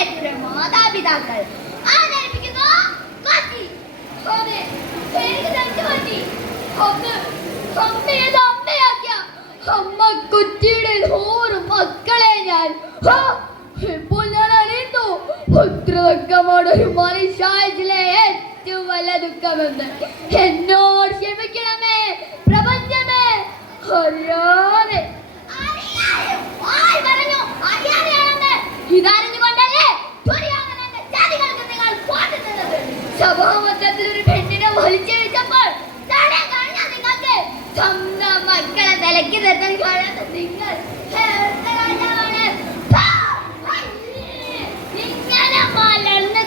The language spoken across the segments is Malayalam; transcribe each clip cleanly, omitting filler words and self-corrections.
എത്ര മാതാപിതാക്കൾ കുറ്റിയുടെ 100 മക്കളെ ഞാൻ ഇപ്പോൾ ഞാൻ അറിയുന്നു പുത്രദുഃഖമാണ് ഒരു മനുഷ്യായുസ്സിലെ ഏറ്റവും വലിയ ദുഃഖമെന്ന്. എന്നോട് ക്ഷമിക്കണമേ പ്രപഞ്ചമേ. അറിയാതെ ഇതറിഞ്ഞുകൊണ്ടല്ലേ സഭാമധ്യത്തിൽ ഒരു പെണ്ണിനെ വലിച്ചഴിച്ചപ്പോൾ നിങ്ങൾക്ക് സ്വന്തം മക്കളെ നിലയ്ക്ക് നിർത്താൻ കഴിയാത്ത നിങ്ങൾ ഇങ്ങനെ മലർന്ന്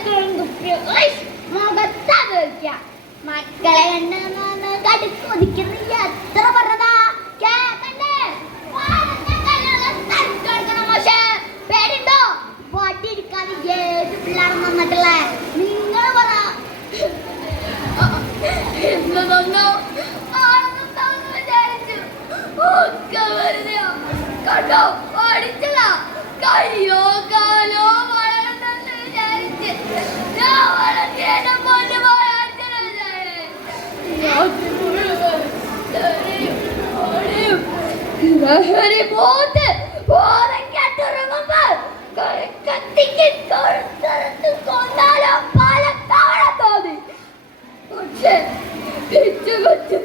മുഖത്താ തീർക്ക മക്കളെ കടുക്കൊതിക്കുന്നില്ല. എത്ര പറഞ്ഞതാ കേക്കണ്ടേ? പേരുണ്ടോ? വട്ടിയിരിക്കാതെ ഏത് പിള്ളേർ വന്നിട്ടുള്ള നിങ്ങൾ പറ. കണ്ടോ പഠിച്ചതാ കയ്യോ കാലോ വളരണ്ടെന്ന് വിചാരിച്ച് ഞാൻ വളർത്തിയെ പോലെ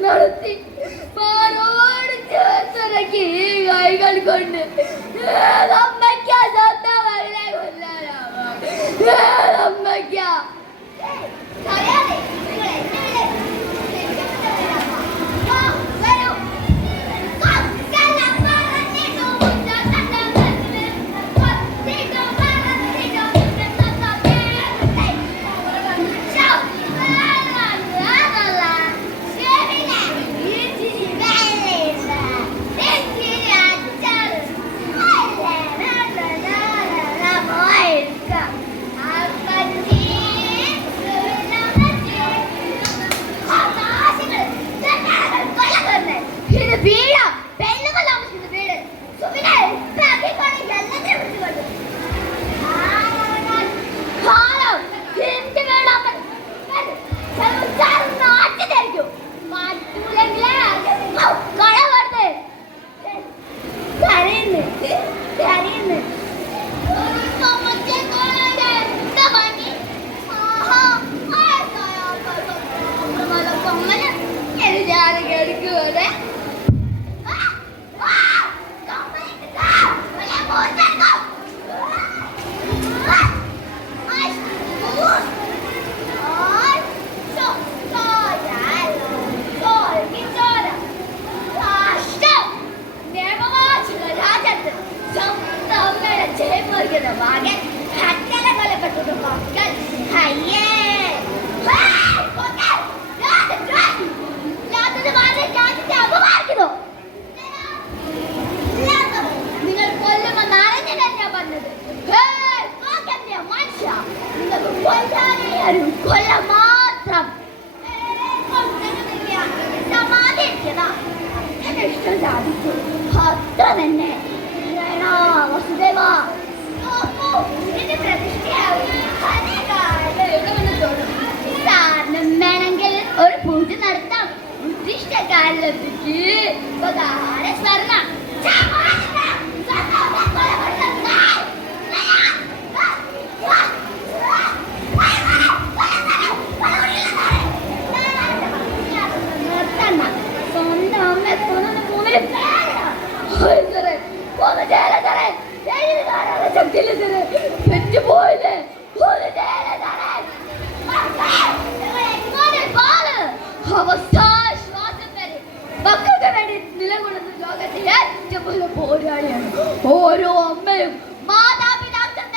നടത്തി മാറോട് ചേർത്തിറക്കി ഈ കൈകൾ കൊണ്ട് അമ്മയ്ക്കാ സ്വന്തം മകളെ കൊല്ലാനാവാ. അമ്മയ്ക്കാ വേണമെങ്കിൽ ഒരു പൂജ നടത്താം. ഉദ്ദിഷ്ടകാലത്തേക്ക് സ്വർണം പോരാളിയാണ് ഓരോ അമ്മയും മാതാപിതാക്കൾ